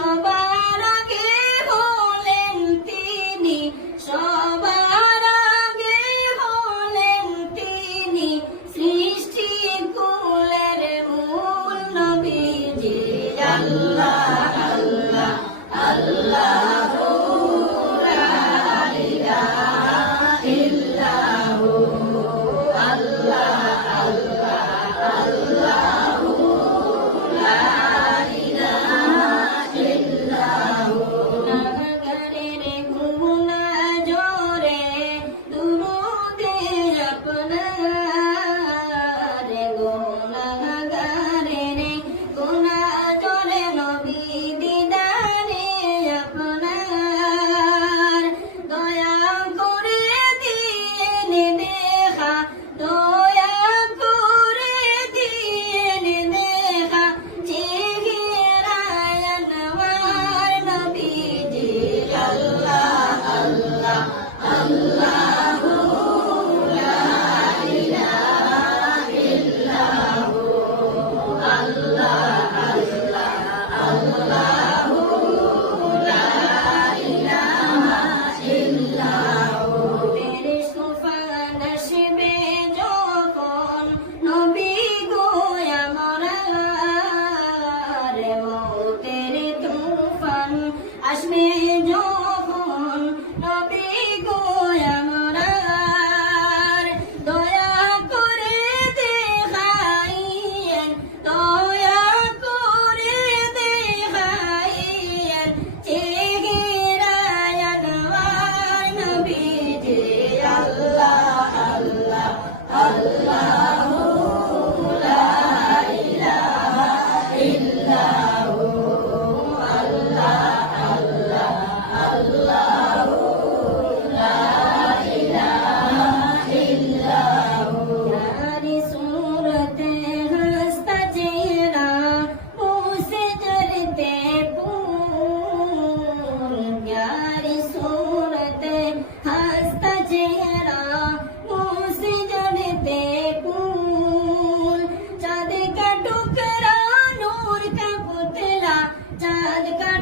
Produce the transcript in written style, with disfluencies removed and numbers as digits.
সবার আগে হলেন তিনি, সবার আগে হলেন তিনি, সৃষ্টি কুলের মূল নবীজি। আল্লাহ আল্লাহ আল্লাহু লা ইলাহা ইল্লাহু, আল্লাহ আল্লাহ আল্লাহু লা ইলাহা ইল্লাহু। গুনাহগারের গুনাহ জোরে দুরূদে আপনার, গুনাহগারের গুনাহ জোরে নবী দিদারে আপনার। দয়া করে দিয়েন দেখা, দয়া করে দিয়েন দেখা, চেহারায় আনওয়ার নবীজি। আল্লাহ আল্লাহ আল্লাহু লা ইলাহা ইল্লাহু, আল্লাহ আল্লাহ আল্লাহু লা ইলাহা ইল্লাহু। তেরে তুফান আসবে যখন নবী গো আমার, মৌতের তুফান আসবে যখন নবী গো আমার। দয়া করে দেখাইয়েন, দয়া করে দেখাইয়েন, চেহারায় আনওয়ার নবীজি। আল্লাহ আল্লাহ আল্লাহু লা ইলাহা ইল্লাহু, আল্লাহ আল্লাহ আল্লাহু লা ইলাহা ইল্লাহু। यारी सूरते हंसता चेहरा, मुँह से जलते फूल। यारी सूरते हंसता चेहरा, मुँह से जलते फूल। चाँद का टुकड़ा नूर का पुतला, चाँद का